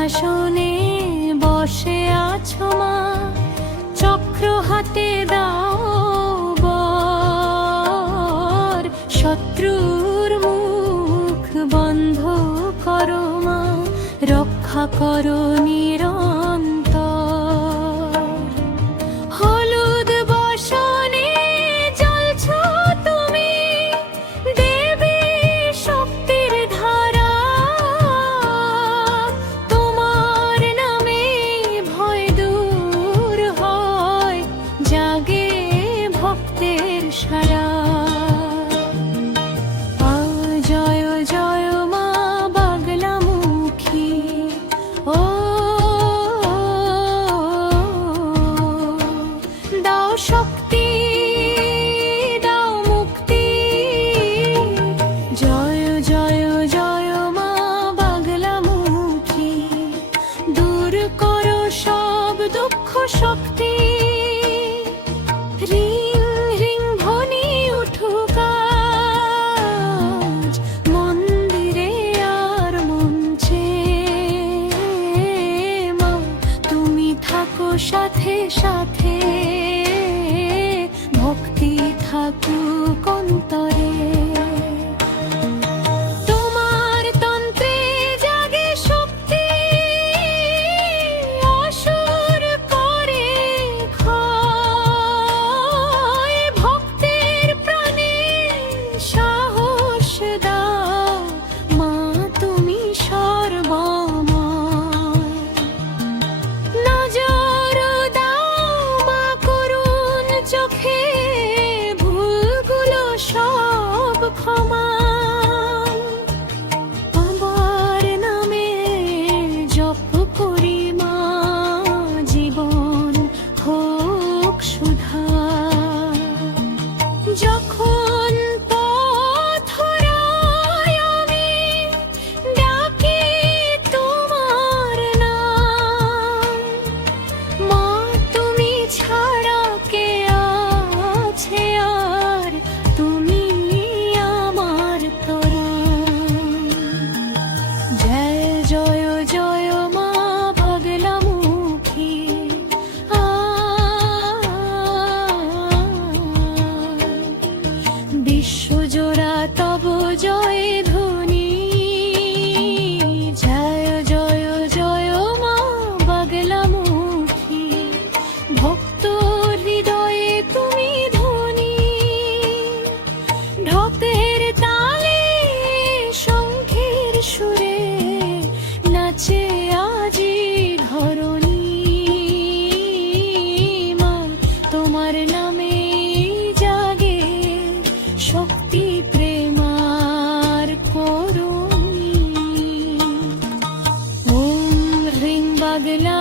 সিংহাসনে বসে আছো মা, চক্র হাতে দাও বর, শত্রুর মুখ বন্ধ করো মা, রক্ষা করো নিরন্তর। হলুদ বসনে জ্বলছো তুমি, দেবী শক্তির ধারা, তোমার নামে ভয় দূর হয়, জাগে ভক্তের সারা। জয় জয় মা বাগলামুখী, ও দাও শক্তি দাও মুক্তি। জয় জয় জয় মা বাগলামুখী, দূর করো সব দুঃখ শক্তি। রিং রিং ধ্বনি উঠুক আজ মন্দিরে আর মঞ্চে, মা তুমি থাকো সাথে সাথে, ভক্তি থাকুক অন্তরে। তোমার তন্ত্রে জাগে শক্তি, অসুর করে ক্ষয়, ভক্তের প্রাণে সাহস দাও, মা তুমি সর্বময়। নজর দাও মা করুণ চোখে, ভুলগুলো সব ক্ষমা। আমার নামে জপ করি মা, জীবন হোক সুধা। যখন পথ হারাই আমি, ডাকি তোমার নাম, মা তুমি ছাড়া কে আছে আর, তুমি আমার প্রাণ। জয় জয় জয় মা বাগলামুখী, বিশ্বজোড়া তব জয় ধ্বনি। জয় জয় জয় মা বাগলামুখী, ভক্ত হৃদয়ে তুমি ধ্বনি। ঢপের তালে শঙ্খের সুরে নাচে আজি ধরণী, মা তোমার নামে জাগে শক্তি প্রেমার করুণী। ওম হ্রিং বাগলা